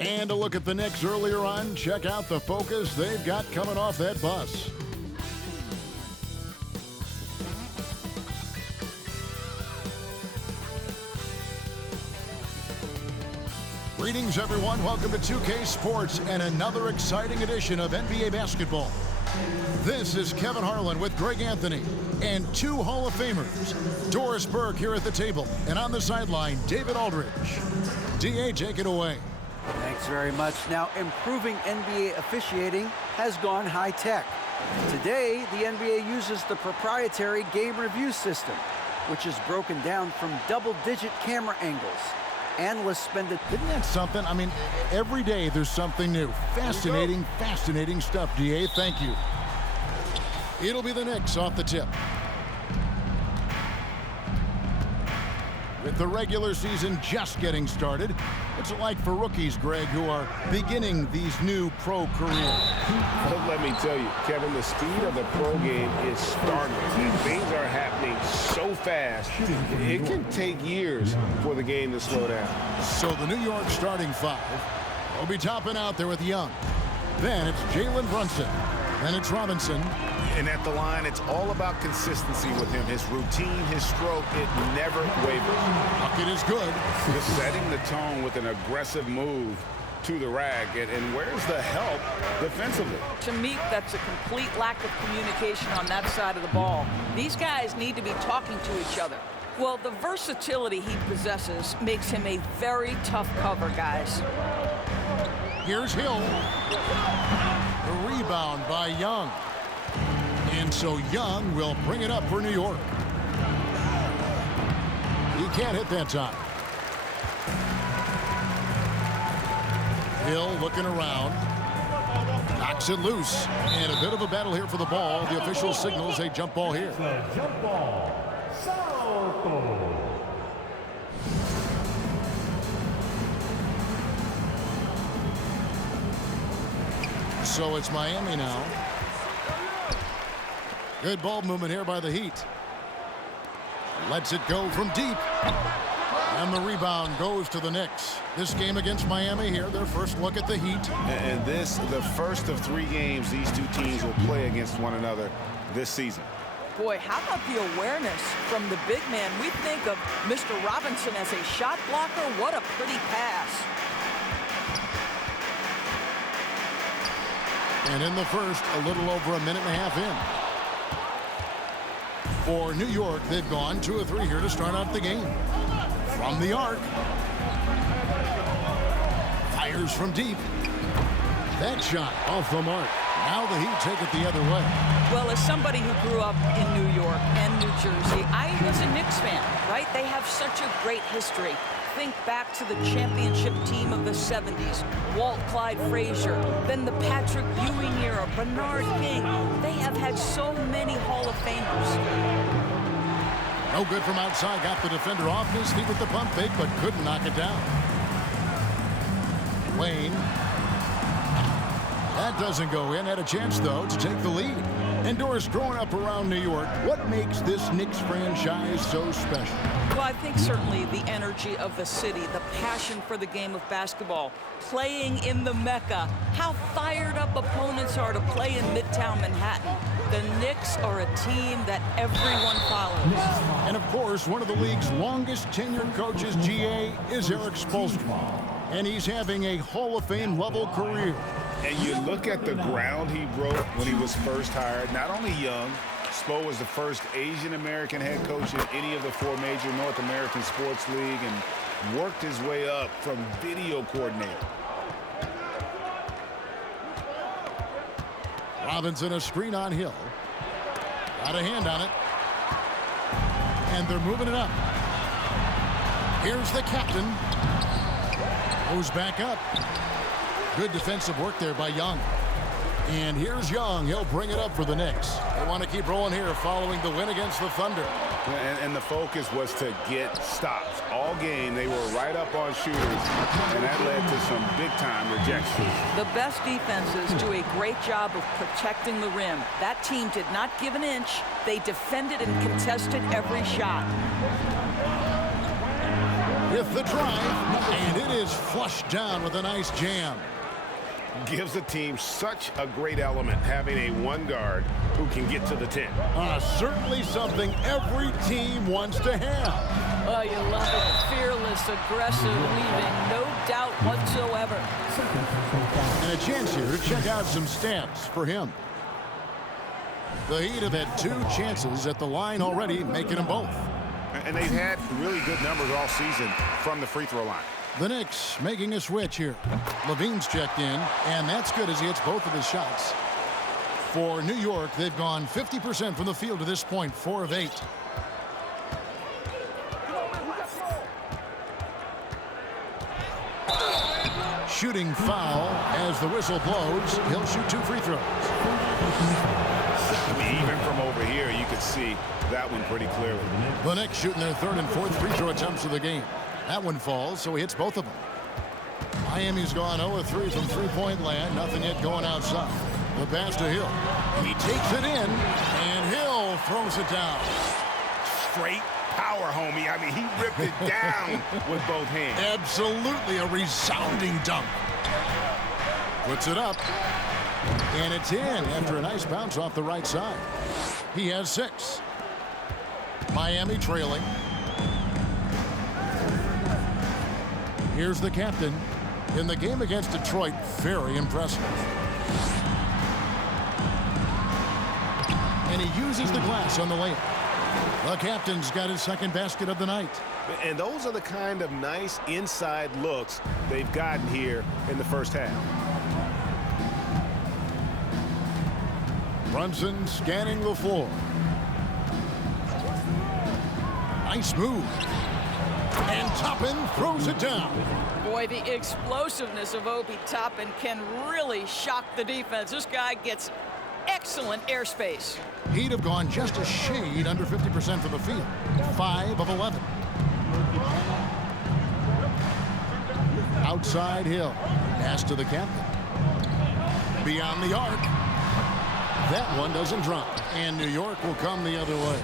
And a look at the Knicks earlier on. Check out the focus they've got coming off that bus. Greetings, everyone. Welcome to 2K Sports and another exciting edition of NBA basketball. This is Kevin Harlan with Greg Anthony and two Hall of Famers. Doris Burke here at the table, and on the sideline, David Aldridge. DA, take it away. Thanks very much. Now, improving NBA officiating has gone high-tech. Today, the NBA uses the proprietary game review system, which is broken down from double-digit camera angles. Analysts spend it. Isn't that something? I mean, every day there's something new. Fascinating, fascinating stuff, DA. Thank you. It'll be the Knicks off the tip. With the regular season just getting started, what's it like for rookies, Greg, who are beginning these new pro careers? Well, let me tell you, Kevin, the speed of the pro game is staggering. Things are happening so fast, it can take years for the game to slow down. So the New York starting five will be topping out there with Young. Then it's Jalen Brunson. Then it's Robinson. And at the line, it's all about consistency with him. His routine, his stroke, it never wavers. Bucket is good. Just setting the tone with an aggressive move to the rack. And where's the help defensively? To me, that's a complete lack of communication on that side of the ball. These guys need to be talking to each other. Well, the versatility he possesses makes him a very tough cover, guys. Here's Hill. The rebound by Young. And so Young will bring it up for New York. He can't hit that time. Hill looking around. Knocks it loose. And a bit of a battle here for the ball. The official signals a jump ball here. Jump ball. So it's Miami now. Good ball movement here by the Heat. Lets it go from deep. And the rebound goes to the Knicks. This game against Miami here, their first look at the Heat. And this, the first of 3 games these two teams will play against one another this season. Boy, how about the awareness from the big man? We think of Mr. Robinson as a shot blocker. What a pretty pass. And in the first, a little over a minute and a half in. For New York, they've gone 2 of 3 here to start out the game. From the arc. Fires from deep. That shot off the mark. Now the Heat take it the other way. Well, as somebody who grew up in New York and New Jersey, I was a Knicks fan, right? They have such a great history. Think back to the championship team of the 70s. Walt Clyde Frazier, then the Patrick Ewing era, Bernard King. They have had so many Hall of Famers. No good from outside. Got the defender off his feet with the pump fake, but couldn't knock it down. Wayne. That doesn't go in. Had a chance, though, to take the lead. And Doris, growing up around New York, what makes this Knicks franchise so special? Well, I think certainly the energy of the city, the passion for the game of basketball, playing in the Mecca, how fired up opponents are to play in Midtown Manhattan. The Knicks are a team that everyone follows. And, of course, one of the league's longest tenured coaches, GA, is Eric Spoelstra. And he's having a Hall of Fame level career. And you look at the ground he broke when he was first hired. Not only young, Spo was the first Asian-American head coach in any of the 4 major North American sports league and worked his way up from video coordinator. Robinson, a screen on Hill. Got a hand on it. And they're moving it up. Here's the captain. Goes back up. Good defensive work there by Young. And here's Young. He'll bring it up for the Knicks. They want to keep rolling here following the win against the Thunder. And the focus was to get stops. All game, they were right up on shooters, and that led to some big-time rejections. The best defenses do a great job of protecting the rim. That team did not give an inch. They defended and contested every shot. with the drive, and it is flushed down with a nice jam. Gives the team such a great element having a one guard who can get to the 10. Certainly something every team wants to have. Oh, you love it. Fearless, aggressive, leaving no doubt whatsoever. And a chance here to check out some stats for him. The Heat have had 2 chances at the line already, making them both. And they've had really good numbers all season from the free throw line. The Knicks making a switch here. Levine's checked in, and that's good as he hits both of his shots. For New York, they've gone 50% from the field to this point, 4 of 8. Shooting foul as the whistle blows. He'll shoot 2 free throws. I mean, even from over here, you could see that one pretty clearly. The Knicks shooting their 3rd and 4th free throw attempts of the game. That one falls, so he hits both of them. Miami's gone 0-3 from three-point land. Nothing yet going outside. The pass to Hill. He takes it in, and Hill throws it down. Straight power, homie. I mean, he ripped it down with both hands. Absolutely a resounding dunk. Puts it up, and it's in after a nice bounce off the right side. He has 6. Miami trailing. Here's the captain. In the game against Detroit, very impressive. And he uses the glass on the layup. The captain's got his 2nd basket of the night. And those are the kind of nice inside looks they've gotten here in the first half. Brunson scanning the floor. Nice move. And Toppin throws it down. Boy, the explosiveness of Obi Toppin can really shock the defense. This guy gets excellent airspace. He'd have gone just a shade under 50% from the field. 5 of 11. Outside Hill. Pass to the captain. Beyond the arc. That one doesn't drop. And New York will come the other way.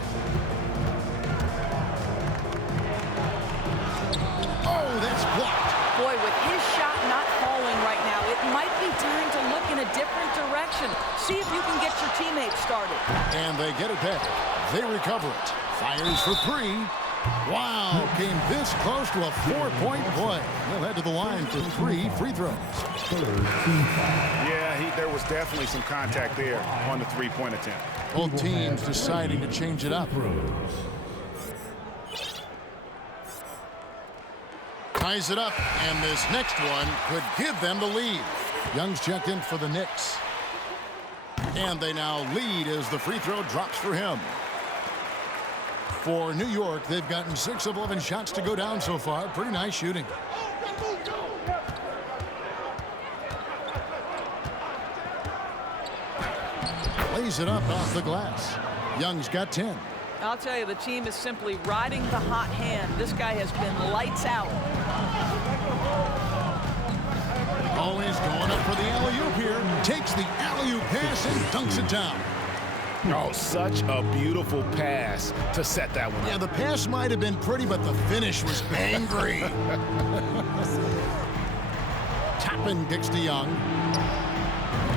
Oh, that's blocked. Boy, with his shot not falling right now, it might be time to look in a different direction. See if you can get your teammates started. And they get it back. They recover it. Fires for 3. Wow, came this close to a 4-point play. They'll head to the line for 3 free throws. Yeah, there was definitely some contact there on the 3-point attempt. Both teams deciding to change it up. Ties it up, and this next one could give them the lead. Young's checked in for the Knicks. And they now lead as the free throw drops for him. For New York, they've gotten 6 of 11 shots to go down so far. Pretty nice shooting. Lays it up off the glass. Young's got 10. I'll tell you, the team is simply riding the hot hand. This guy has been lights out. Always going up for the alley-oop here. Takes the alley-oop pass and dunks it down. Oh, such a beautiful pass to set that one up. Yeah, the pass might have been pretty, but the finish was angry. Toppin kicks to Young.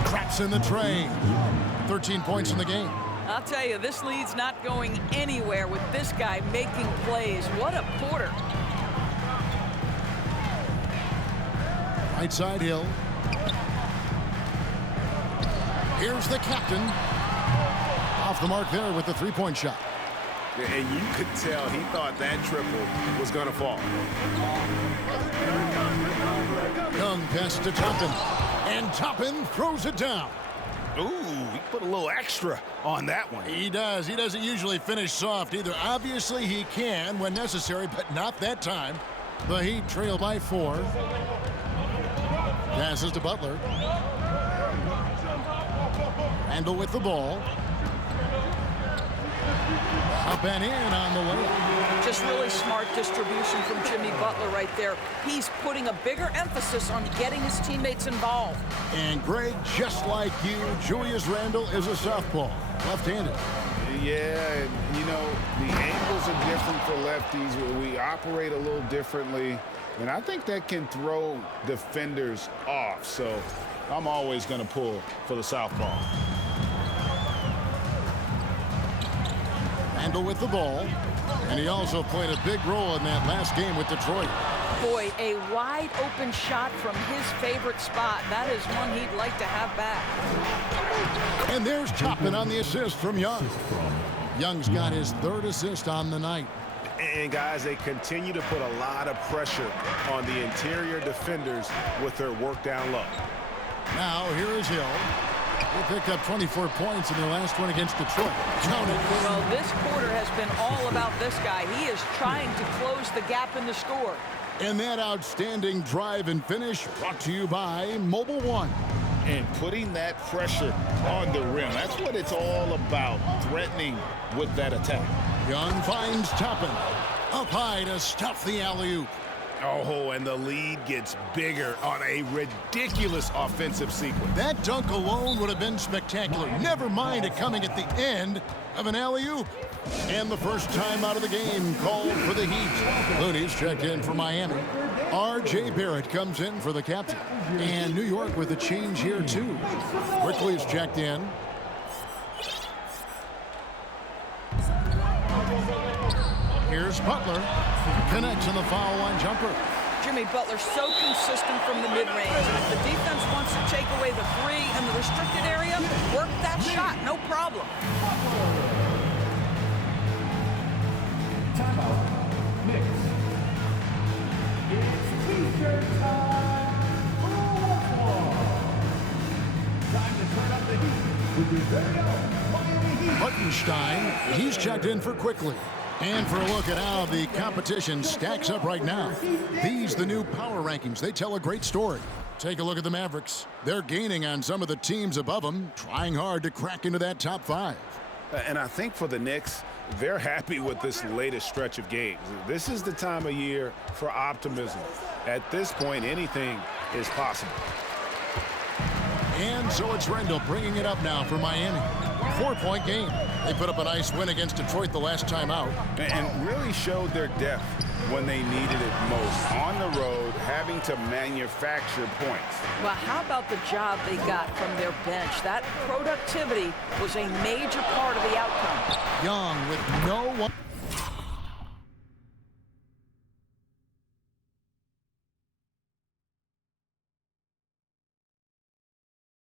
Traps in the tray. 13 points in the game. I'll tell you, this lead's not going anywhere with this guy making plays. What a quarter. Right side Hill. Here's the captain. Off the mark there with the 3-point shot. And you could tell he thought that triple was going to fall. Young pass to Toppin. And Toppin throws it down. Ooh, he put a little extra on that one. He does. He doesn't usually finish soft either. Obviously, he can when necessary, but not that time. The Heat trail by 4. Passes to Butler. Randall with the ball. Up and in on the layup. Just really smart distribution from Jimmy Butler right there. He's putting a bigger emphasis on getting his teammates involved. And Greg, just like you, Julius Randle is a southpaw, left-handed. Yeah, and, you know, the angles are different for lefties. We operate a little differently, and I think that can throw defenders off. So I'm always going to pull for the southpaw. Randall with the ball, and he also played a big role in that last game with Detroit. Boy, a wide open shot from his favorite spot. That is one he'd like to have back. And there's Toppin on the assist from Young. Young's got his third assist on the night. And guys, they continue to put a lot of pressure on the interior defenders with their work down low. Now here is Hill. He picked up 24 points in their last one against Detroit. Well, this quarter has been all about this guy. He is trying to close the gap in the score. And that outstanding drive and finish brought to you by Mobile One. And putting that pressure on the rim, that's what it's all about, threatening with that attack. Young finds Toppin. Up high to stuff the alley-oop. Oh, and the lead gets bigger on a ridiculous offensive sequence. That dunk alone would have been spectacular. Never mind it coming at the end of an alley-oop. And the first time out of the game called for the Heat. Looney's checked in for Miami. R.J. Barrett comes in for the captain. And New York with a change here, too. Quickly's checked in. Here's Butler. Connects on the foul line jumper. Jimmy Butler so consistent from the mid-range. And if the defense wants to take away the three in the restricted area, work that shot, no problem. Timeout. Knicks. It's T-shirt time. Time to turn up the heat with your very own Miami Heat. Hartenstein, he's checked in for Quickly. And for a look at how the competition stacks up right now. These, the new power rankings, they tell a great story. Take a look at the Mavericks. They're gaining on some of the teams above them, trying hard to crack into that top 5. And I think for the Knicks, they're happy with this latest stretch of games. This is the time of year for optimism. At this point, anything is possible. And so it's Randall bringing it up now for Miami. 4-point game. They put up a nice win against Detroit the last time out. And really showed their depth when they needed it most. On the road, having to manufacture points. Well, how about the job they got from their bench? That productivity was a major part of the outcome. Young with no one.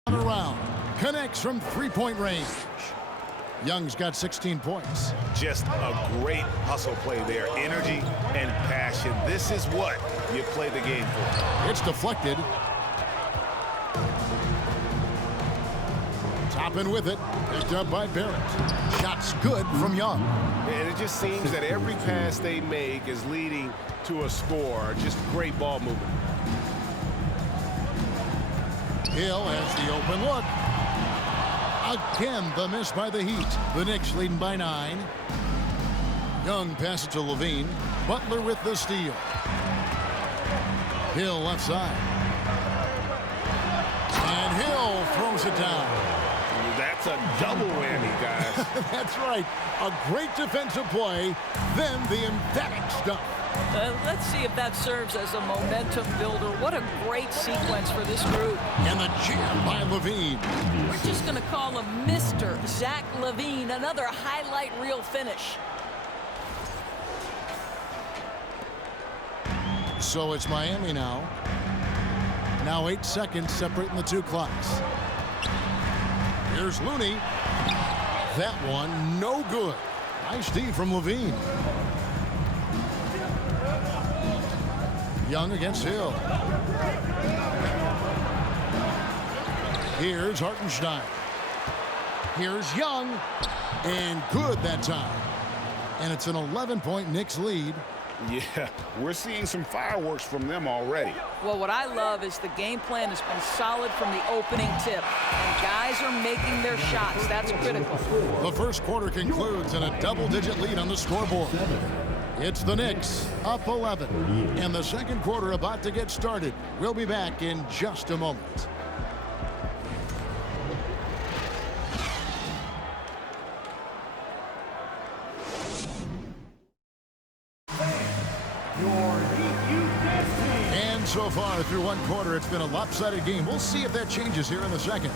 Around. Connects from 3-point range. Young's got 16 points. Just a great hustle play there. Energy and passion. This is what you play the game for. It's deflected. Toppin with it. Picked up by Barrett. Shots good from Young. And it just seems that every pass they make is leading to a score. Just great ball movement. Hill has the open look. Again, the miss by the Heat. The Knicks leading by 9. Young passes to Levine. Butler with the steal. Hill left side. And Hill throws it down. That's a double whammy, guys. That's right. A great defensive play, then the emphatic stuff. Let's see if that serves as a momentum builder. What a great sequence for this group. And the jam by Levine. We're just going to call him Mr. Zach Levine. Another highlight reel finish. So it's Miami now. Now 8 seconds separating the two clocks. Here's Looney. That one no good. Nice D from Levine. Young against Hill. Here's Hartenstein. Here's Young. And good that time. And it's an 11-point Knicks lead. Yeah, we're seeing some fireworks from them already. Well, what I love is the game plan has been solid from the opening tip. And guys are making their shots. That's critical. The first quarter concludes in a double-digit lead on the scoreboard. It's the Knicks up 11. And the second quarter about to get started. We'll be back in just a moment. And so far through one quarter, it's been a lopsided game. We'll see if that changes here in the second.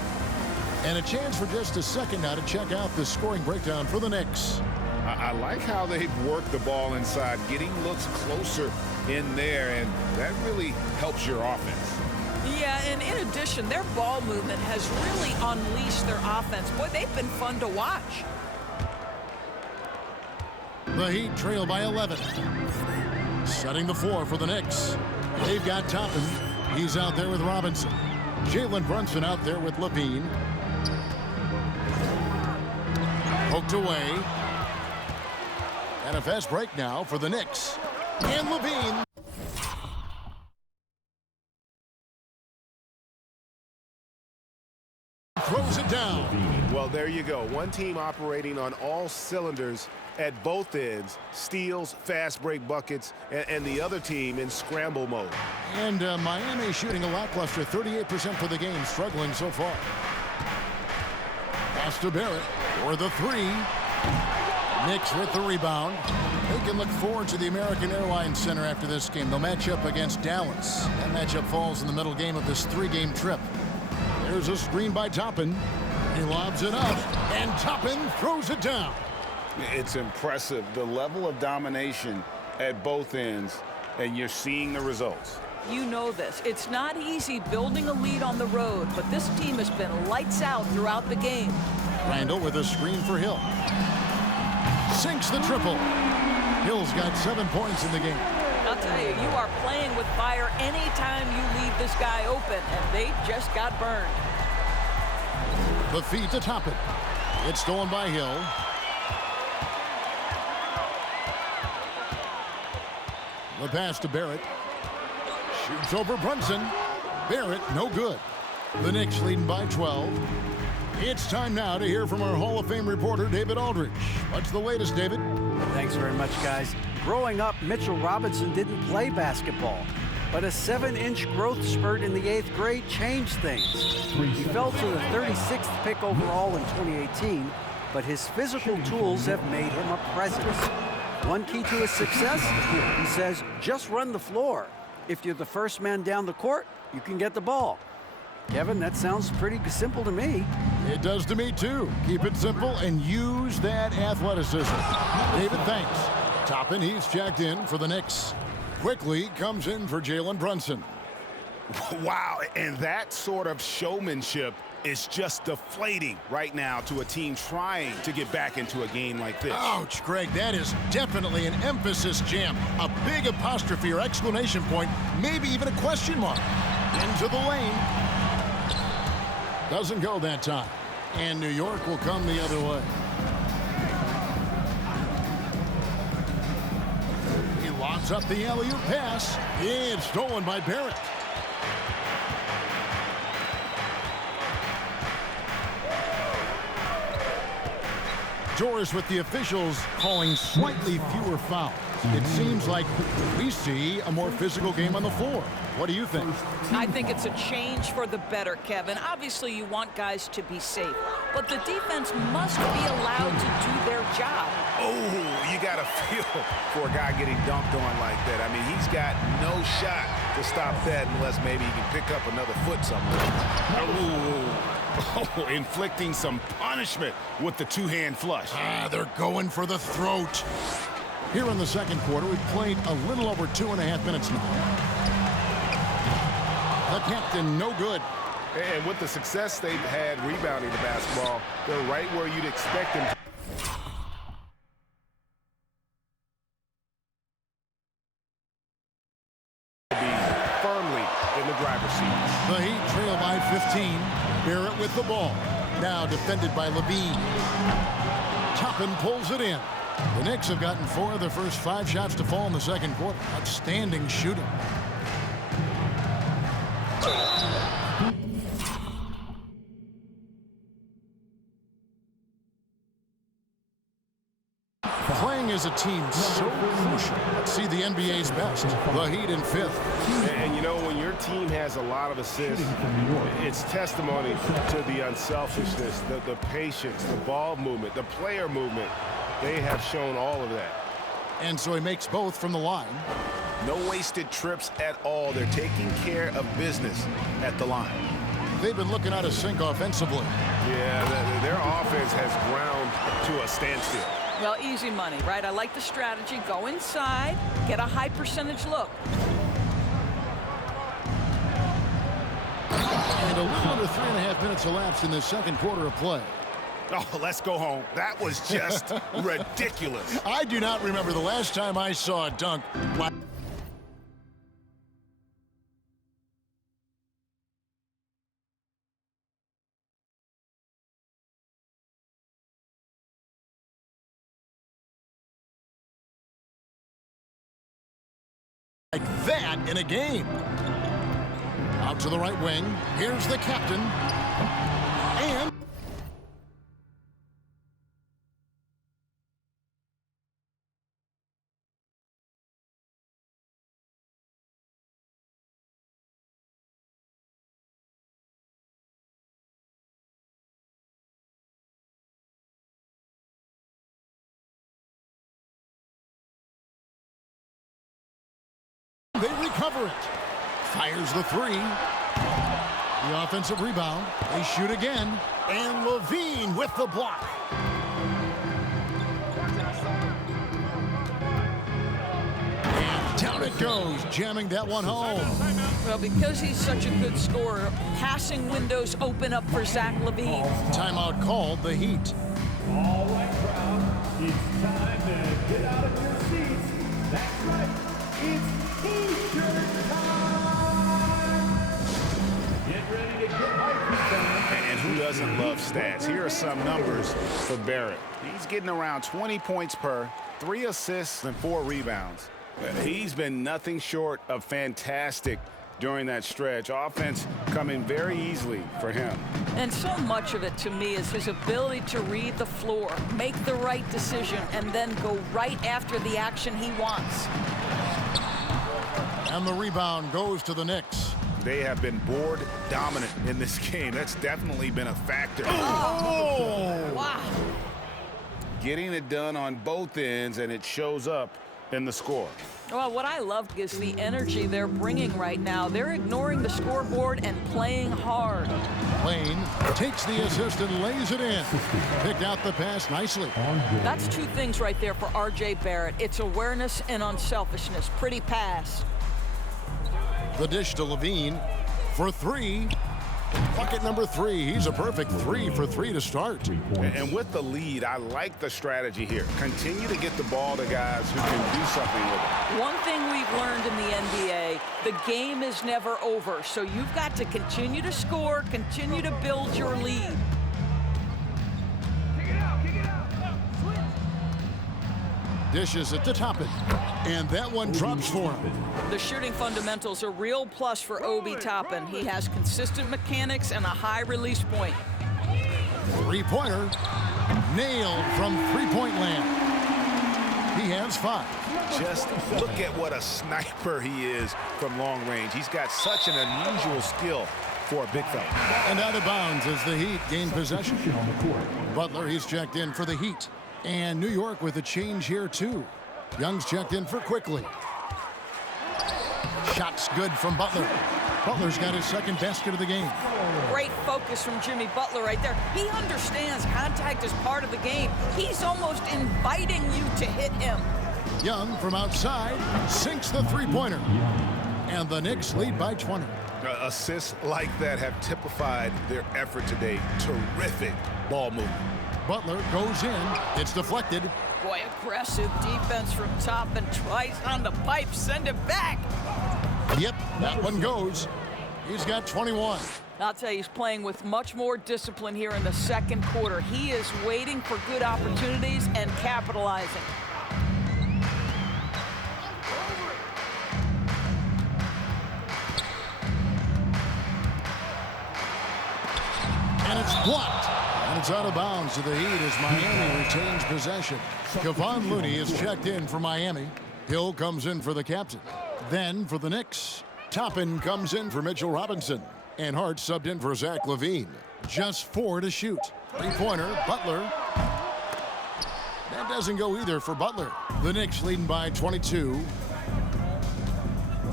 And a chance for just a second now to check out the scoring breakdown for the Knicks. I like how they've worked the ball inside, getting looks closer in there, and that really helps your offense. Yeah, and in addition, their ball movement has really unleashed their offense. Boy, they've been fun to watch. The Heat trail by 11. Setting the floor for the Knicks. They've got Toppin. He's out there with Robinson. Jalen Brunson out there with Levine. Poked away. And a fast break now for the Knicks. And Levine. Throws it down. Well, there you go. One team operating on all cylinders at both ends. Steals, fast break buckets, and the other team in scramble mode. And Miami shooting a lackluster 38% for the game, struggling so far. Pass to Barrett for the three. Knicks with the rebound. They can look forward to the American Airlines Center after this game. They'll match up against Dallas. That matchup falls in the middle game of this three-game trip. There's a screen by Toppin. He lobs it up, and Toppin throws it down. It's impressive, the level of domination at both ends, and you're seeing the results. You know this. It's not easy building a lead on the road, but this team has been lights out throughout the game. Randall with a screen for Hill. Sinks the triple. Hill's got 7 points in the game. I'll tell you, you are playing with fire anytime you leave this guy open, and they just got burned. The feed to Toppin. It's stolen by Hill. The pass to Barrett. Shoots over Brunson. Barrett, no good. The Knicks leading by 12. It's time now to hear from our Hall of Fame reporter, David Aldridge. What's the latest, David? Thanks very much, guys. Growing up, Mitchell Robinson didn't play basketball, but a 7-inch growth spurt in the 8th grade changed things. He fell to the 36th pick overall in 2018, but his physical tools have made him a presence. One key to his success, he says, just run the floor. If you're the first man down the court, you can get the ball. Kevin, that sounds pretty simple to me. It does to me, too. Keep it simple and use that athleticism. David, thanks. Toppin, he's checked in for the Knicks. Quickly comes in for Jalen Brunson. Wow, and that sort of showmanship is just deflating right now to a team trying to get back into a game like this. Ouch, Greg, that is definitely an emphasis jam. A big apostrophe or exclamation point, maybe even a question mark. Into the lane. Doesn't go that time. And New York will come the other way. He lobs up the alley-oop pass. It's stolen by Barrett. Doris with the officials calling slightly fewer fouls. It seems like we see a more physical game on the floor. What do you think? I think it's a change for the better, Kevin. Obviously, you want guys to be safe, but the defense must be allowed to do their job. Oh, you got to feel for a guy getting dunked on like that. I mean, he's got no shot to stop that unless maybe he can pick up another foot somewhere. Oh, inflicting some punishment with the two-hand flush. They're going for the throat. Here in the second quarter, we've played a little over 2.5 minutes now. The captain, no good. And with the success they've had rebounding the basketball, they're right where you'd expect them to be firmly in the driver's seat. The Heat trail by 15. Barrett with the ball. Now defended by Levine. Toppin pulls it in. The Knicks have gotten 4 of their first 5 shots to fall in the second quarter. Outstanding shooting. Playing as a team so crucial. Let's see the NBA's best. The Heat in 5th. And you know, when your team has a lot of assists, it's testimony to the unselfishness, the patience, the ball movement, the player movement. They have shown all of that. And so he makes both from the line. No wasted trips at all. They're taking care of business at the line. They've been looking out of sync offensively. Yeah, their offense has ground to a standstill. Well, easy money, right? I like the strategy. Go inside, get a high percentage look. And a little under 3.5 minutes elapsed in the second quarter of play. Oh, let's go home. That was just ridiculous. I do not remember the last time I saw a dunk like that in a game. Out to the right wing. Here's the captain. And they recover it. Fires the three. The offensive rebound. They shoot again. And Levine with the block. And down it goes, jamming that one home. Well, because he's such a good scorer, passing windows open up for Zach LaVine. Timeout called, the Heat. All right, crowd. It's time to get out of your seats. That's right. It's T-shirt time. Get ready to get hyped. And who doesn't love stats? Here are some numbers for Barrett. He's getting around 20 points per, 3 assists, and 4 rebounds. He's been nothing short of fantastic during that stretch. Offense coming very easily for him. And so much of it, to me, is his ability to read the floor, make the right decision, and then go right after the action he wants. And the rebound goes to the Knicks. They have been board dominant in this game. That's definitely been a factor. Oh! Wow. Getting it done on both ends, and it shows up in the score. Well, what I love is the energy they're bringing right now. They're ignoring the scoreboard and playing hard. Lane takes the assist and lays it in. Picked out the pass nicely. That's 2 things right there for R.J. Barrett. It's awareness and unselfishness. Pretty pass. The dish to Levine for 3. Bucket number 3. He's a perfect 3 for 3 to start. And with the lead, I like the strategy here. Continue to get the ball to guys who can do something with it. One thing we've learned in the NBA, the game is never over. So you've got to continue to score, continue to build your lead. Dishes it to Toppin. And that one drops for him. The shooting fundamentals are real plus for Obi Toppin. He has consistent mechanics and a high release point. 3-pointer. Nailed from 3-point land. He has 5. Just look at what a sniper he is from long range. He's got such an unusual skill for a big fella. And out of bounds as the Heat gain possession. Butler, he's checked in for the Heat. And New York with a change here, too. Young's checked in for Quickly. Shots good from Butler. Butler's got his second basket of the game. Great focus from Jimmy Butler right there. He understands contact is part of the game. He's almost inviting you to hit him. Young from outside sinks the 3-pointer. And the Knicks lead by 20. Assists like that have typified their effort today. Terrific ball movement. Butler goes in. It's deflected. Boy, aggressive defense from Toppin. Twice on the pipe. Send it back. Yep, that one goes. He's got 21. I'll tell you, he's playing with much more discipline here in the second quarter. He is waiting for good opportunities and capitalizing. And it's blocked. And it's out of bounds to the Heat as Miami retains possession. Kevon Looney is checked in for Miami. Hill comes in for the captain. Then for the Knicks, Toppin comes in for Mitchell Robinson. And Hart subbed in for Zach LaVine. Just 4 to shoot. 3-pointer, Butler. That doesn't go either for Butler. The Knicks leading by 22.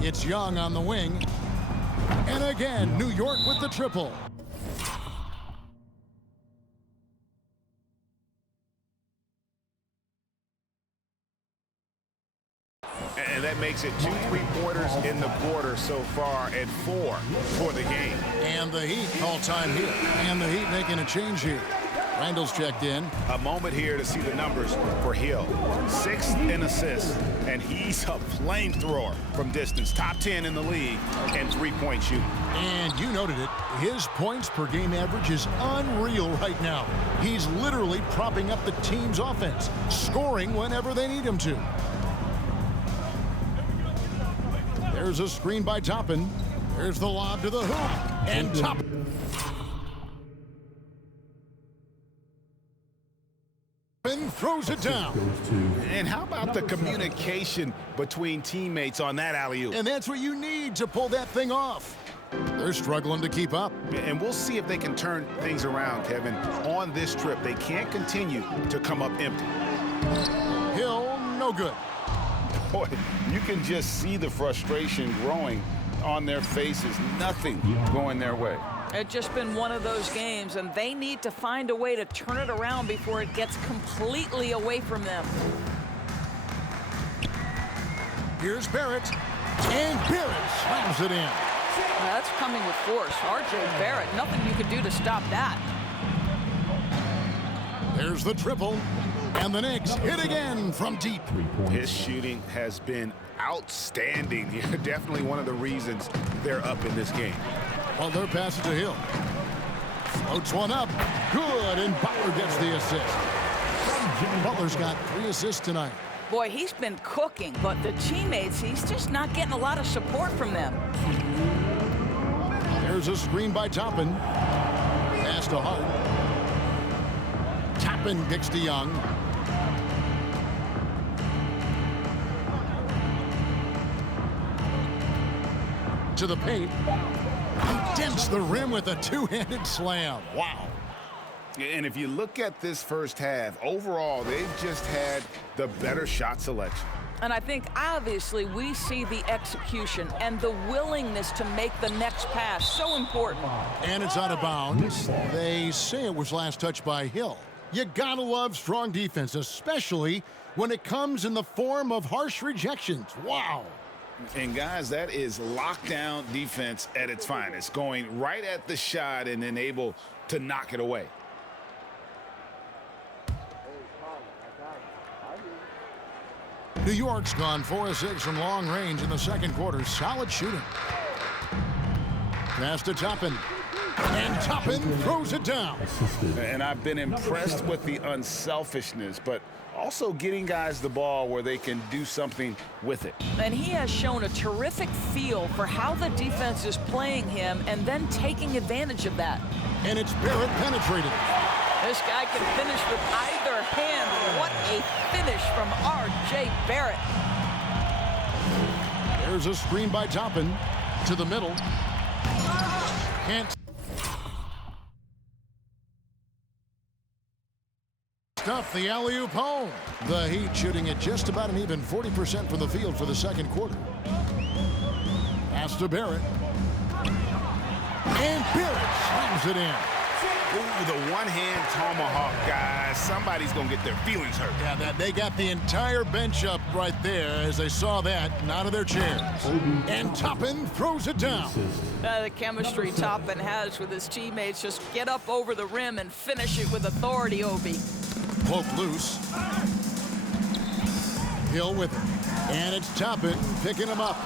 It's Young on the wing. And again, New York with the triple. And that makes it 2 3-pointers in the quarter so far and 4 for the game. And the Heat call time here. And the Heat making a change here. Randall's checked in. A moment here to see the numbers for Hill. 6th in assists, and he's a flamethrower from distance. Top 10 in the league and 3-point shooting. And you noted it. His points per game average is unreal right now. He's literally propping up the team's offense, scoring whenever they need him to. There's a screen by Toppin. There's the lob to the hoop. And Toppin throws it down. And how about the communication between teammates on that alley-oop? And that's what you need to pull that thing off. They're struggling to keep up. And we'll see if they can turn things around, Kevin. On this trip, they can't continue to come up empty. Hill, no good. Boy, you can just see the frustration growing on their faces. Nothing going their way. It's just been one of those games, and they need to find a way to turn it around before it gets completely away from them. Here's Barrett. And Barrett slams it in. That's coming with force. R.J. Barrett, nothing you could do to stop that. There's the triple. And the Knicks hit again from deep. His shooting has been outstanding here. Definitely one of the reasons they're up in this game. Well, they're passing to Hill. Floats one up. Good, and Butler gets the assist. Butler's got 3 assists tonight. Boy, he's been cooking, but the teammates, he's just not getting a lot of support from them. There's a screen by Toppin. Pass to Hart. Toppin kicks to Young. To the paint. He dents the rim with a 2-handed slam. Wow. And if you look at this first half, overall, they've just had the better shot selection. And I think, obviously, we see the execution and the willingness to make the next pass so important. And it's out of bounds. They say it was last touched by Hill. You gotta love strong defense, especially when it comes in the form of harsh rejections. Wow. And guys, that is lockdown defense at its finest, going right at the shot and then able to knock it away. New York's gone 4 of 6 from long range in the second quarter. Solid shooting. Pass to Toppin. And Toppin throws it down. And I've been impressed with the unselfishness, but also getting guys the ball where they can do something with it. And he has shown a terrific feel for how the defense is playing him and then taking advantage of that. And it's Barrett penetrating. This guy can finish with either hand. What a finish from R.J. Barrett. There's a screen by Toppin to the middle. Can't stuff the alley-oop home. The Heat shooting at just about an even 40% from the field for the second quarter. Pass to Barrett. And Barrett slams it in. Ooh, the one-hand tomahawk, guys. Somebody's going to get their feelings hurt. Yeah, they got the entire bench up right there as they saw that and out of their chairs. And Toppin throws it down. The chemistry Toppin has with his teammates. Just get up over the rim and finish it with authority, Obi. Poke loose. Hill with it. And it's Toppin picking him up.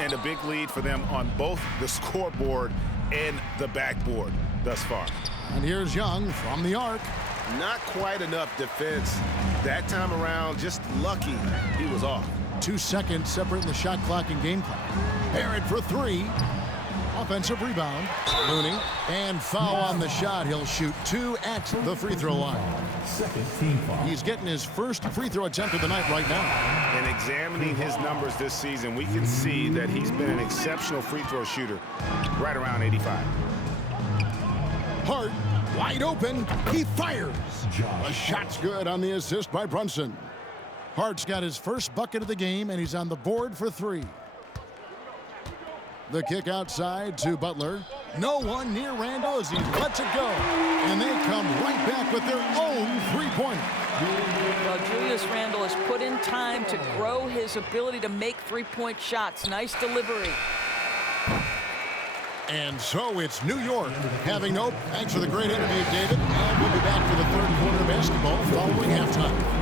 And a big lead for them on both the scoreboard and the backboard thus far. And here's Young from the arc. Not quite enough defense that time around. Just lucky he was off. 2 seconds separating the shot clock and game clock. Barrett for 3. Offensive rebound. Looney. And foul on the shot. He'll shoot 2 at the free throw line. Second team foul. He's getting his first free throw attempt of the night right now. And examining his numbers this season, we can see that he's been an exceptional free throw shooter, right around 85. Hart, wide open. He fires. A shot's good on the assist by Brunson. Hart's got his first bucket of the game, and he's on the board for 3. The kick outside to Butler. No one near Randall as he lets it go. And they come right back with their own three-pointer. Well, Julius Randle has put in time to grow his ability to make three-point shots. Nice delivery. And so it's New York having no. Thanks for the great interview, David. And we'll be back for the third quarter of basketball following halftime.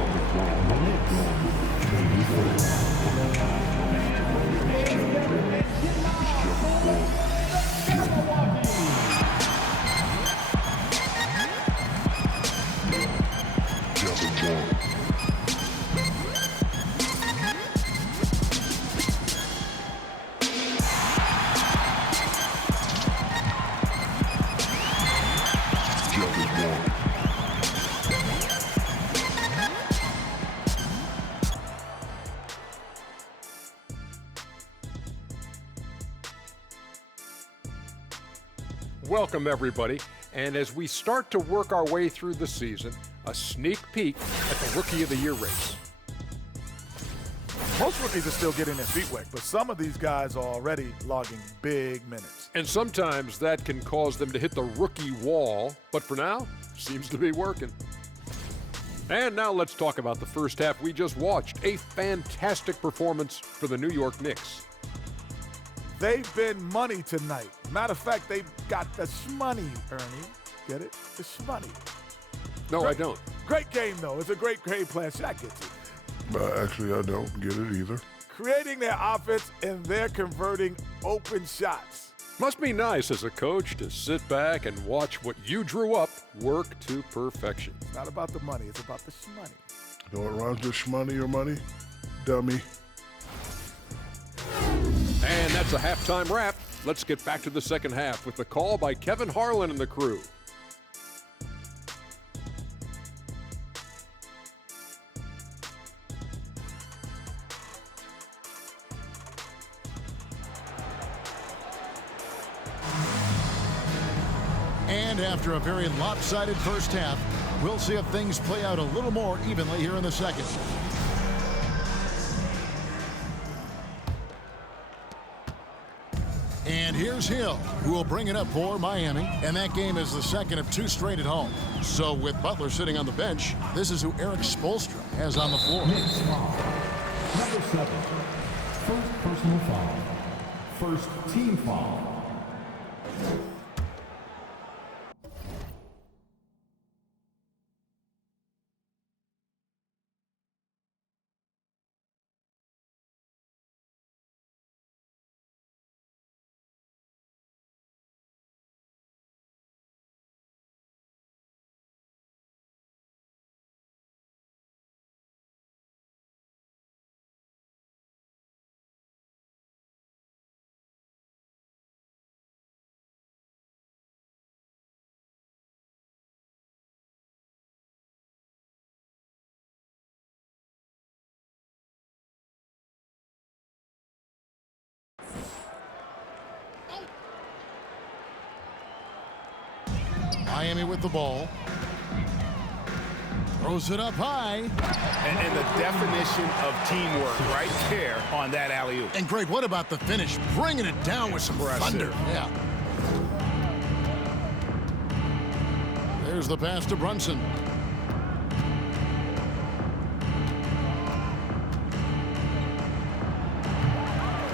Welcome, everybody. And as we start to work our way through the season, a sneak peek at the Rookie of the Year race. Most rookies are still getting their feet wet, but some of these guys are already logging big minutes. And sometimes that can cause them to hit the rookie wall, but for now, seems to be working. And now let's talk about the first half we just watched. A fantastic performance for the New York Knicks. They've been money tonight. Matter of fact, they've got the shmoney, Ernie. Get it? The shmoney. No, I don't. Great game, though. It's a great game plan. Shaq gets it. Actually, I don't get it either. Creating their offense, and they're converting open shots. Must be nice as a coach to sit back and watch what you drew up work to perfection. It's not about the money. It's about the shmoney. You know what rhymes with shmoney or money? Dummy. And that's a halftime wrap. Let's get back to the second half with the call by Kevin Harlan and the crew. And after a very lopsided first half, we'll see if things play out a little more evenly here in the second. And here's Hill, who will bring it up for Miami. And that game is the second of two straight at home. So with Butler sitting on the bench, this is who Eric Spoelstra has on the floor. Knicks foul. Number 7. First personal foul. First team foul. Miami with the ball. Throws it up high. And the definition of teamwork right there on that alley-oop. And Greg, what about the finish? Bringing it down with some thunder. Yeah. There's the pass to Brunson.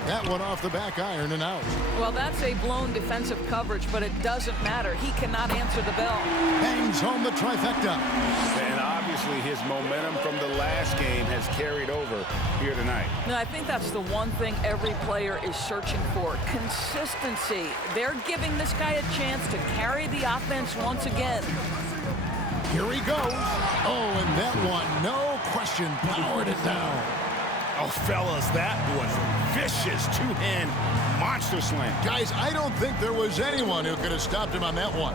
That one off the back iron and out. Well, that's a blown defensive coverage, but it doesn't matter. He cannot answer the bell. Bangs home the trifecta. And obviously his momentum from the last game has carried over here tonight. No, I think that's the one thing every player is searching for. Consistency. They're giving this guy a chance to carry the offense once again. Here he goes. Oh, and that one, no question, powered it down. Oh, fellas, that was a vicious two-hand monster slam. Guys, I don't think there was anyone who could have stopped him on that one.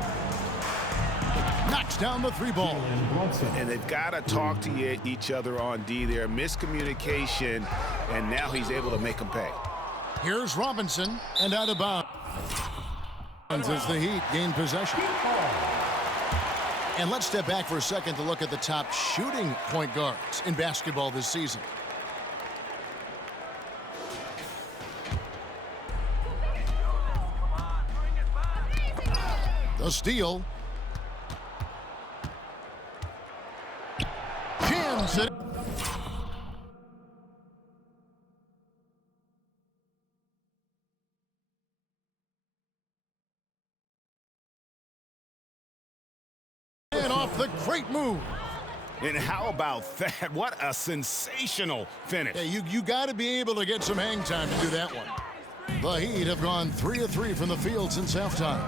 Knocks down the three ball. And they've got to talk to each other on D there. Miscommunication, and now he's able to make them pay. Here's Robinson, and out of bounds as the Heat gain possession. And let's step back for a second to look at the top shooting point guards in basketball this season. A steal. Jams it. And off the great move. And how about that? What a sensational finish. Yeah, you got to be able to get some hang time to do that one. The Heat have gone 3 of 3 from the field since halftime.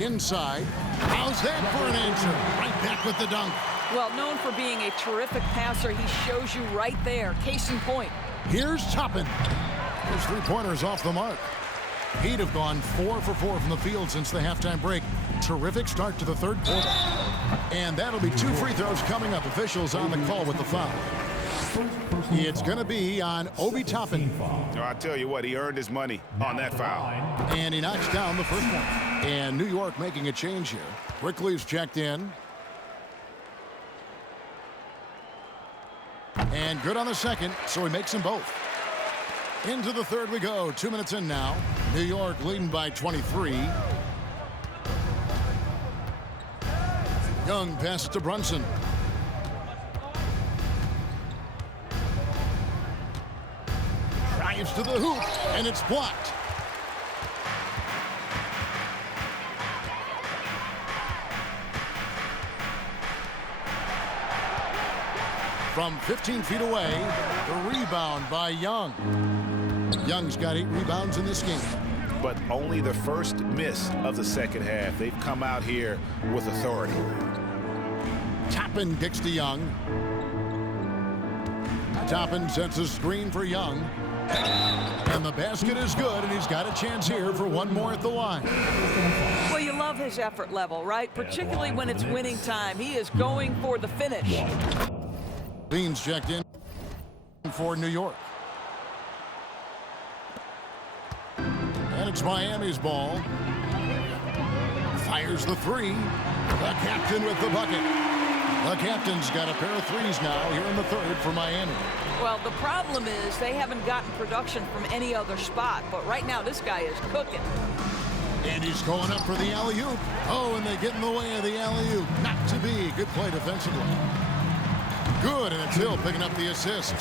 Inside. How's that for an answer? Right back with the dunk. Well, known for being a terrific passer, he shows you right there. Case in point. Here's Toppin. His three-pointers off the mark. Heat have gone 4 for 4 from the field since the halftime break. Terrific start to the third quarter. And that'll be 2 free throws coming up. Officials on the call with the foul. It's going to be on Obi Toppin. No, I tell you what, he earned his money on that foul. And he knocks down the first one. And New York making a change here. Quickly's checked in. And good on the second, so he makes them both. Into the third we go. 2 minutes in now. New York leading by 23. Young pass to Brunson. Drives to the hoop, and it's blocked. From 15 feet away, the rebound by Young. Young's got 8 rebounds in this game. But only the first miss of the second half. They've come out here with authority. Toppin kicks to Young. Toppin sets a screen for Young. And the basket is good, and he's got a chance here for one more at the line. Well, you love his effort level, right? Particularly when it's winning time. He is going for the finish. Beans checked in for New York. And it's Miami's ball. Fires the three. The captain with the bucket. The captain's got a pair of threes now here in the third for Miami. Well, the problem is they haven't gotten production from any other spot, but right now this guy is cooking. And he's going up for the alley-oop. Oh, and they get in the way of the alley-oop. Not to be. Good play defensively. Good, and it's Hill picking up the assist.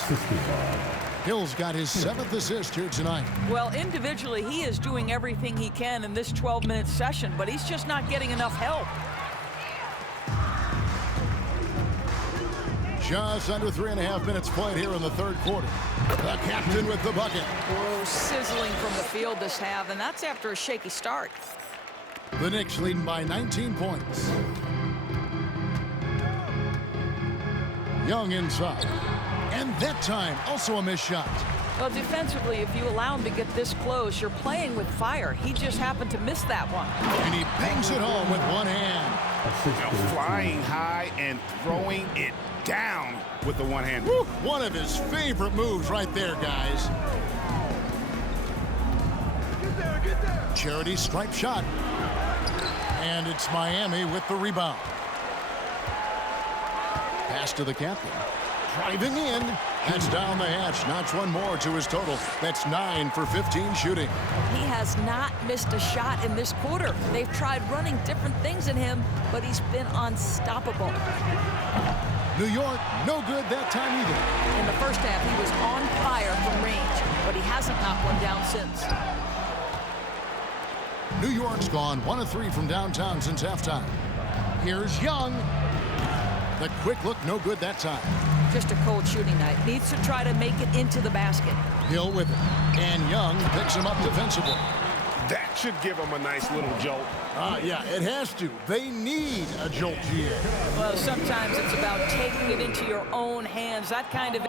Hill's got his 7th assist here tonight. Well, individually, he is doing everything he can in this 12-minute session, but he's just not getting enough help. Just under 3.5 minutes played here in the third quarter. The captain with the bucket. Oh, sizzling from the field this half, and that's after a shaky start. The Knicks leading by 19 points. Young inside. And that time, also a missed shot. Well, defensively, if you allow him to get this close, you're playing with fire. He just happened to miss that one. And he bangs it home with one hand. Now, flying high and throwing it down with the one hand. Woo, one of his favorite moves right there, guys. Get there. Charity stripe shot. And it's Miami with the rebound. Pass to the captain. Driving in. That's down the hatch. Knocks one more to his total. That's 9 for 15 shooting. He has not missed a shot in this quarter. They've tried running different things at him, but he's been unstoppable. New York, no good that time either. In the first half, he was on fire from range, but he hasn't knocked one down since. New York's gone 1 of 3 from downtown since halftime. Here's Young. The quick look, no good that time. Just a cold shooting night. Needs to try to make it into the basket. Hill with it. And Young picks him up defensively. That should give him a nice little jolt. Yeah, it has to. They need a jolt here. Well, sometimes it's about taking it into your own hands. That kind of...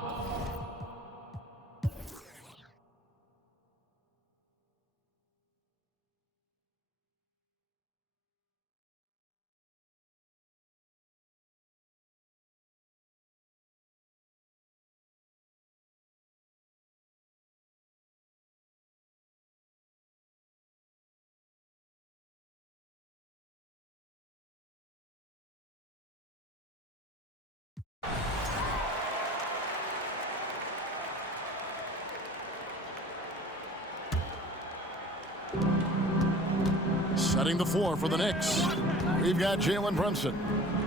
Setting the floor for the Knicks, we've got Jalen Brunson.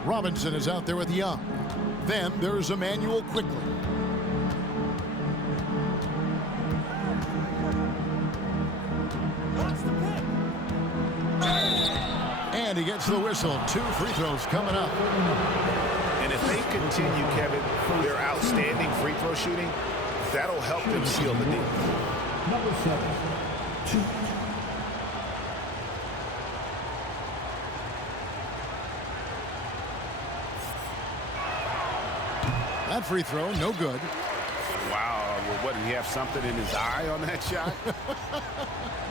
Robinson is out there with Young. Then there's Emmanuel quickly. And he gets the whistle. 2 free throws coming up. And if they continue, Kevin, their outstanding free throw shooting, that'll help them seal the deal. Number 7, 2. That free throw, no good. Wow, well, what, did he have something in his eye on that shot?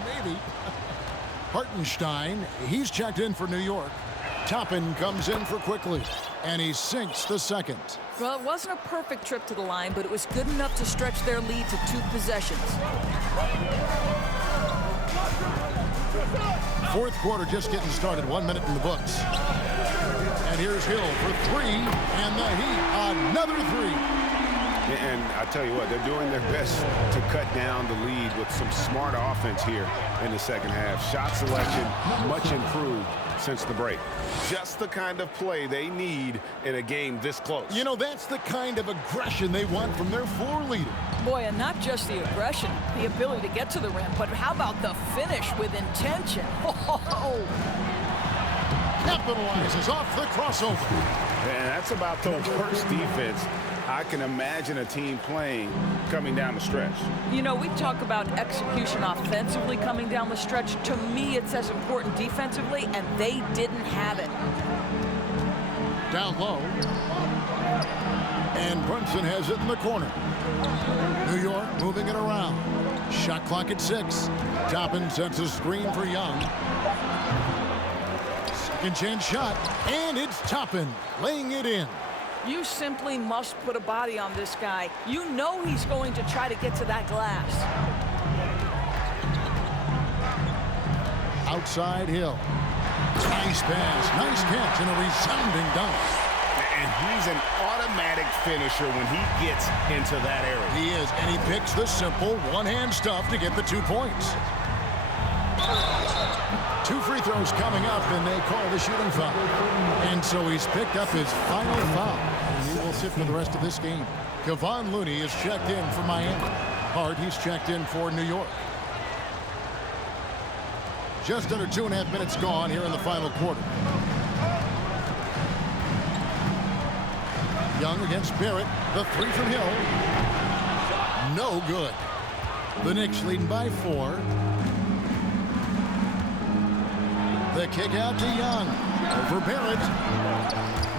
Maybe. Hartenstein, he's checked in for New York. Toppin comes in for quickly, and he sinks the second. Well, it wasn't a perfect trip to the line, but it was good enough to stretch their lead to 2 possessions. Fourth quarter just getting started. 1 minute in the books. And here's Hill for 3, and the Heat, another 3. And I tell you what, they're doing their best to cut down the lead with some smart offense here in the second half. Shot selection much improved since the break. Just the kind of play they need in a game this close. You know, that's the kind of aggression they want from their floor leader. Boy, and not just the aggression, the ability to get to the rim, but how about the finish with intention? Oh! Capitalizes off the crossover. And that's about the worst defense I can imagine a team playing coming down the stretch. You know, we talk about execution offensively coming down the stretch. To me, it's as important defensively, and they didn't have it. Down low. And Brunson has it in the corner. New York moving it around. Shot clock at 6. Toppin sets a screen for Young. Second chance shot, and it's Toppin laying it in. You simply must put a body on this guy. You know he's going to try to get to that glass. Outside Hill. Nice pass, nice catch, and a resounding dunk. And he's an automatic finisher when he gets into that area. He is, and he picks the simple one-hand stuff to get the 2 points. 2 free throws coming up, and they call the shooting foul. And so he's picked up his final foul. And he will sit for the rest of this game. Kevon Looney is checked in for Miami. Hart, he's checked in for New York. Just under 2.5 minutes gone here in the final quarter. Young against Barrett. The 3 from Hill. No good. The Knicks leading by 4. The kick out to Young. Over Barrett.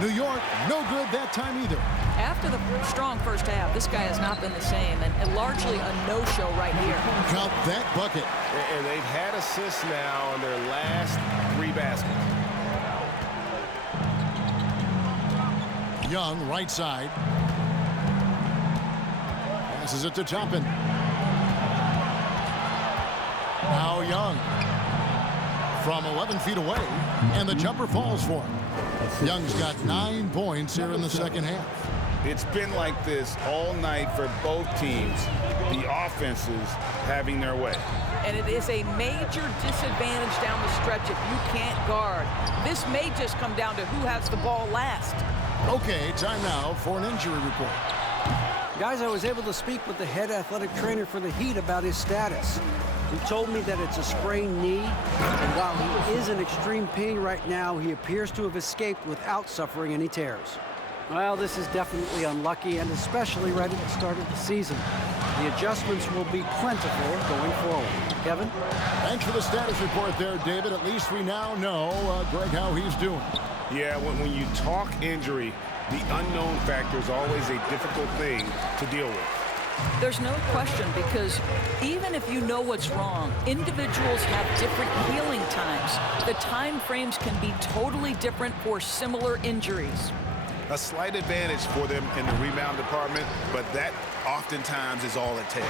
New York, no good that time either. After the strong first half, this guy has not been the same, and largely a no-show right here. Count that bucket. And they've had assists now on their last 3 baskets. Young, right side. Passes it to Toppin. Now Young. From 11 feet away, and the jumper falls for him. Young's got 9 points here in the second half. It's been like this all night for both teams. The offenses having their way. And it is a major disadvantage down the stretch if you can't guard. This may just come down to who has the ball last. Okay, time now for an injury report. Guys, I was able to speak with the head athletic trainer for the Heat about his status. He told me that it's a sprained knee, and while he is in extreme pain right now, he appears to have escaped without suffering any tears. Well, this is definitely unlucky, and especially right at the start of the season. The adjustments will be plentiful going forward. Kevin? Thanks for the status report there, David. At least we now know, Greg, how he's doing. Yeah, when you talk injury, the unknown factor is always a difficult thing to deal with. There's no question, because even if you know what's wrong, individuals have different healing times. The time frames can be totally different for similar injuries. A slight advantage for them in the rebound department, but that oftentimes is all it takes.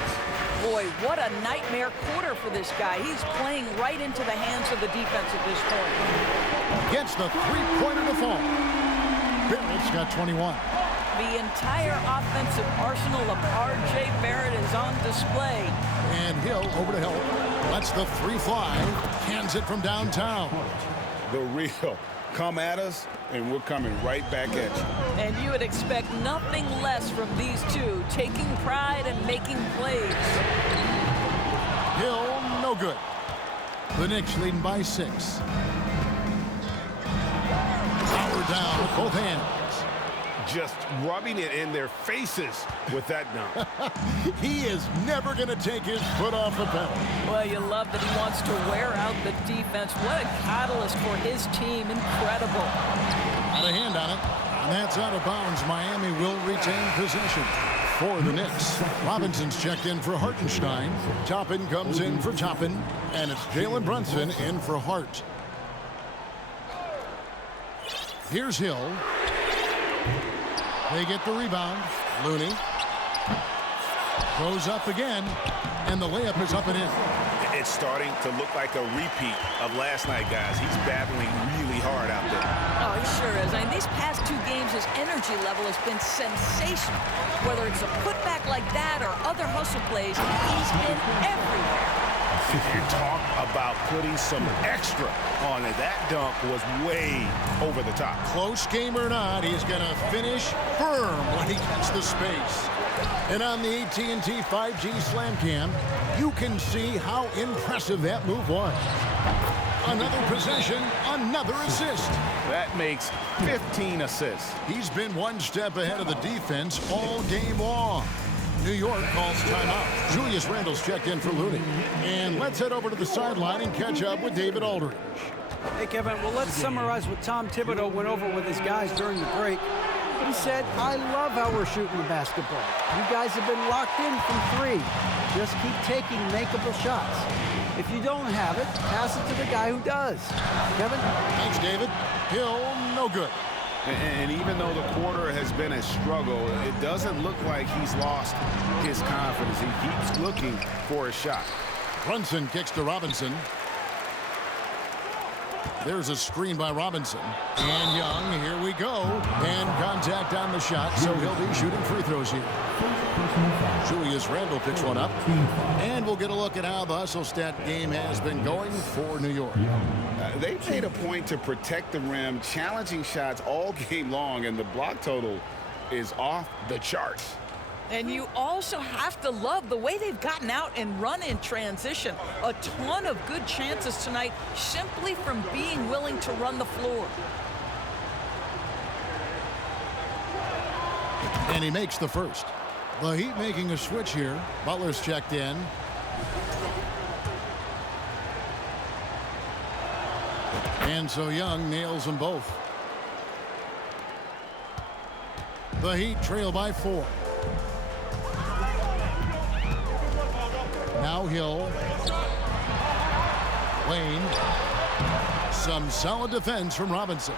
Boy, what a nightmare quarter for this guy. He's playing right into the hands of the defense at this point. Gets the three-pointer to fall. Barrett's got 21. The entire offensive arsenal of R.J. Barrett is on display. And Hill over to help. Lets the three fly. Cans it from downtown. The real. Come at us, and we're coming right back at you. And you would expect nothing less from these two, taking pride and making plays. Hill, no good. The Knicks leading by 6. Power down with both hands. Just rubbing it in their faces with that dunk. He is never going to take his foot off the pedal. Well, you love that he wants to wear out the defense. What a catalyst for his team. Incredible. Got a hand on it. And that's out of bounds. Miami will retain possession for the Knicks. Robinson's checked in for Hartenstein. Toppin comes in for Toppin. And it's Jalen Brunson in for Hart. Here's Hill. They get the rebound. Looney goes up again, and the layup is up and in. It's starting to look like a repeat of last night, guys. He's battling really hard out there. Oh, he sure is. I mean, these past 2 games, his energy level has been sensational. Whether it's a putback like that or other hustle plays, he's been everywhere. You talk about putting some extra on it. That dunk was way over the top. Close game or not, he's going to finish firm when he gets the space. And on the AT&T 5G Slam Cam, you can see how impressive that move was. Another possession, another assist. That makes 15 assists. He's been one step ahead of the defense all game long. New York calls timeout. Julius Randle's checked in for Looney. And let's head over to the sideline and catch up with David Aldridge. Hey, Kevin, well, let's summarize what Tom Thibodeau went over with his guys during the break. He said, I love how we're shooting the basketball. You guys have been locked in from 3. Just keep taking makeable shots. If you don't have it, pass it to the guy who does. Kevin? Thanks, David. Hill, no good. And even though the quarter has been a struggle, it doesn't look like he's lost his confidence. He keeps looking for a shot. Brunson kicks to Robinson. There's a screen by Robinson. And Young, here we go. And contact on the shot, so he'll be shooting free throws here. Julius Randle picks one up. And we'll get a look at how the hustle stat game has been going for New York. They made a point to protect the rim, challenging shots all game long, and the block total is off the charts. And you also have to love the way they've gotten out and run in transition. A ton of good chances tonight simply from being willing to run the floor. And he makes the first. The Heat making a switch here. Butler's checked in. And so Young nails them both. The Heat trail by 4. Now Hill. Lane. Some solid defense from Robinson.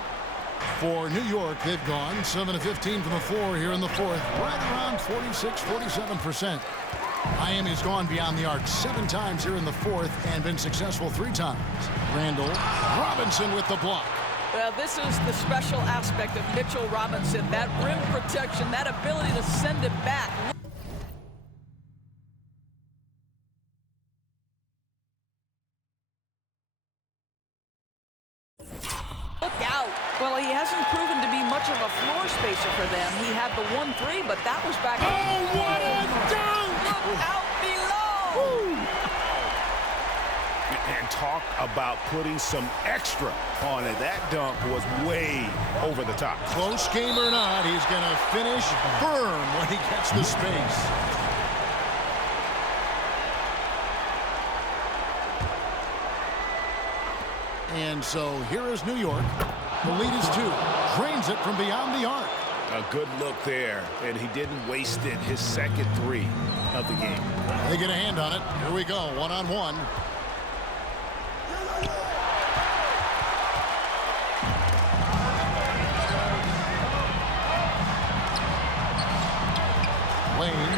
For New York, they've gone 7 of 15 from the floor here in the 4th. Right around 46-47%. Miami's gone beyond the arc 7 times here in the 4th and been successful 3 times. Randle. Robinson with the block. Well, this is the special aspect of Mitchell Robinson. That rim protection, that ability to send it back. Look out. Well, he hasn't proven to be much of a floor spacer for them. He had the 1-3, but that was back. Oh, what a dunk! Look out below! Woo. And talk about putting some extra on it. That dunk was way over the top. Close game or not, he's going to finish firm when he gets the space. And so here is New York. The lead is 2. Drains it from beyond the arc. A good look there, and he didn't waste it. His second 3 of the game. They get a hand on it. Here we go, one-on-one. Lane.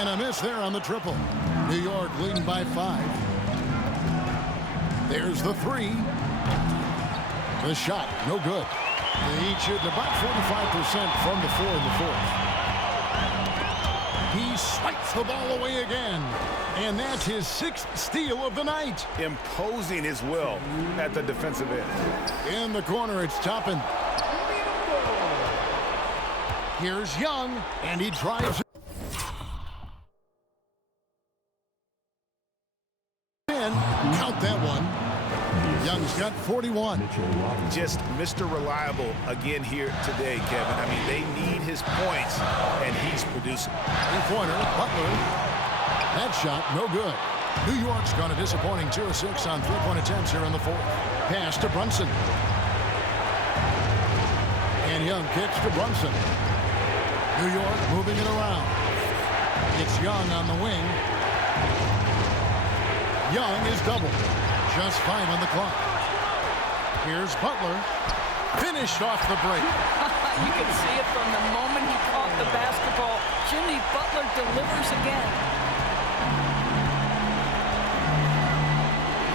And a miss there on the triple. New York leading by 5. There's the 3. The shot, no good. The Heat shooting about 45% from the floor in the 4th. He swipes the ball away again. And that's his 6th steal of the night. Imposing his will at the defensive end. In the corner, it's Toppin. Here's Young, and he drives in. Count that one. Young's got 41. Just Mr. Reliable again here today, Kevin. I mean, they need his points, and he's producing. Three-pointer, Butler. That shot, no good. New York's gone a disappointing 2 of 6 on three-point attempts here in the fourth. Pass to Brunson. And Young kicks to Brunson. New York moving it around. It's Young on the wing. Young is doubled. Just 5 on the clock. Here's Butler. Finished off the break. You can see it from the moment he caught the basketball. Jimmy Butler delivers again.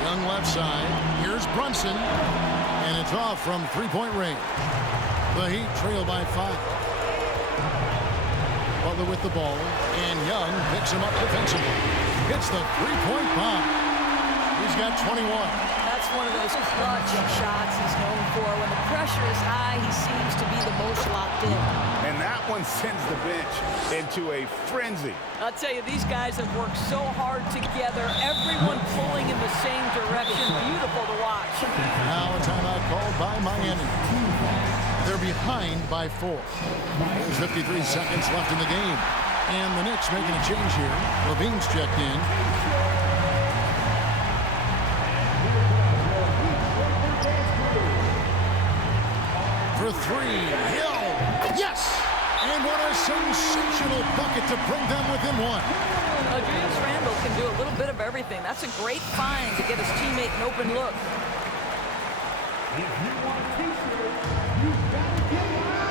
Young left side. Here's Brunson. And it's off from three-point range. The Heat trail by 5. Butler with the ball. And Young picks him up defensively. Hits the three-point bomb. He's got 21. That's one of those clutch shots he's known for. When the pressure is high, he seems to be the most locked in. And that one sends the bench into a frenzy. I'll tell you, these guys have worked so hard together. Everyone pulling in the same direction. Beautiful to watch. Now a timeout called by Miami. They're behind by 4. There's 53 seconds left in the game. And the Knicks making a change here. Levine's checked in. For 3, Hill. Yes! And what a sensational bucket to bring them within 1. Julius Randle can do a little bit of everything. That's a great find to get his teammate an open look. If you want a t-shirt, you gotta get out.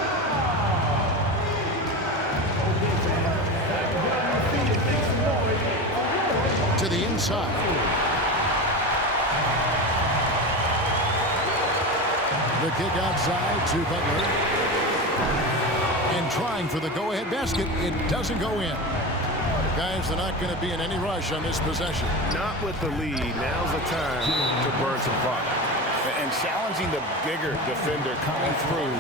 To the inside. The kick outside to Butler. And trying for the go-ahead basket. It doesn't go in. Guys, they're not going to be in any rush on this possession. Not with the lead. Now's the time to burn some clock. And challenging the bigger defender coming through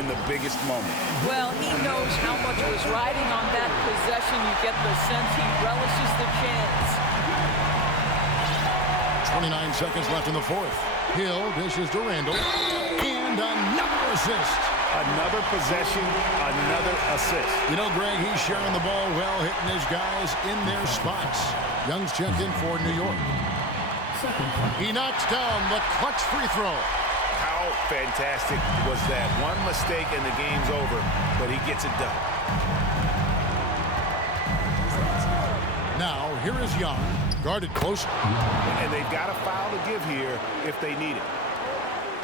in the biggest moment. Well, he knows how much was riding on that possession. You get the sense he relishes the chance. 29 seconds left in the fourth. Hill dishes to Randle. And another assist. Another possession, another assist. You know, Greg, he's sharing the ball well, hitting his guys in their spots. Young's checked in for New York. He knocks down the clutch free throw. How fantastic was that? One mistake and the game's over, but he gets it done. Now, here is Young, guarded close. And they've got a foul to give here if they need it.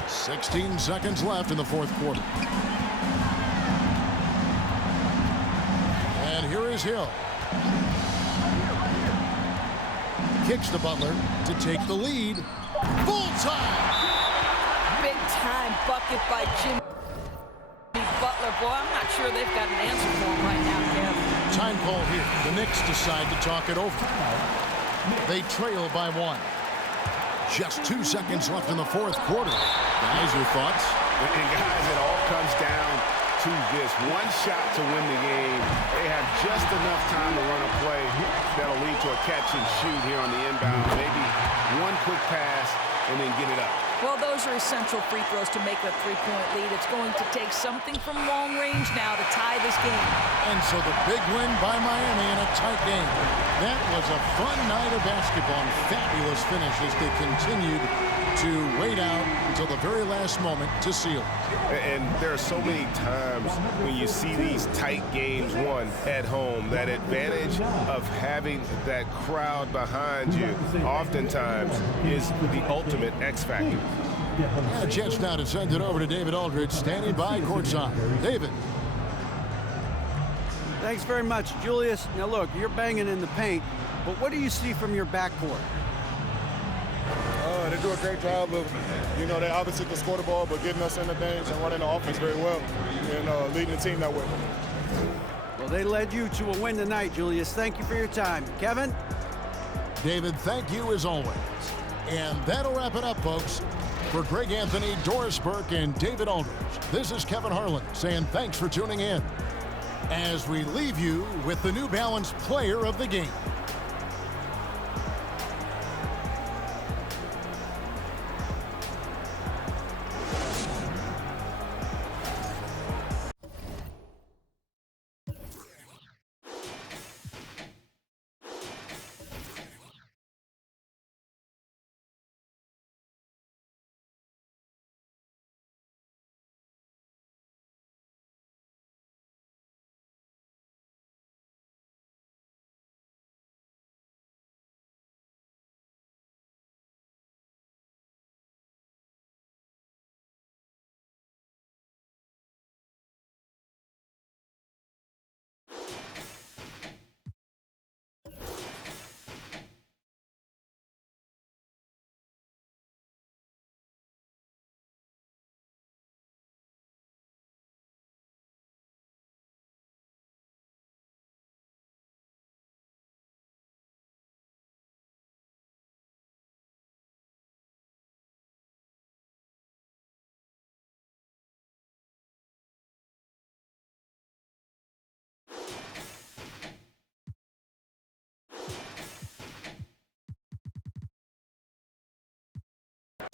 16 seconds left in the fourth quarter. And here is Hill. Kicks to Butler to take the lead. Full time. Big time bucket by Jimmy Butler. Boy, I'm not sure they've got an answer for him right now, Kev. Time call here. The Knicks decide to talk it over. They trail by 1. Just 2 seconds left in the fourth quarter. Guys, your thoughts? And guys, it all comes down to this. One shot to win the game. They have just enough time to run a play that'll lead to a catch and shoot here on the inbound. Maybe one quick pass and then get it up. Well, those are essential free throws to make a three-point lead. It's going to take something from long range now to tie this game. And so the big win by Miami in a tight game. That was a fun night of basketball and fabulous finish as they continued to wait out until the very last moment to seal. And there are so many times when you see these tight games won at home, that advantage of having that crowd behind you oftentimes is the ultimate X factor. And a chance now to send it over to David Aldridge, standing by courtside. David. Thanks very much, Julius. Now look, you're banging in the paint, but what do you see from your backcourt? They do a great job of, they obviously can score the ball, but getting us into things and running the offense very well and leading the team that way. Well, Well, they led you to a win tonight, Julius. Thank you for your time. Kevin? David, thank you as always. And that'll wrap it up, folks. For Greg Anthony, Doris Burke, and David Aldridge, this is Kevin Harlan saying thanks for tuning in as we leave you with the New Balance Player of the Game.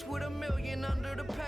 With $1 million under the pavement.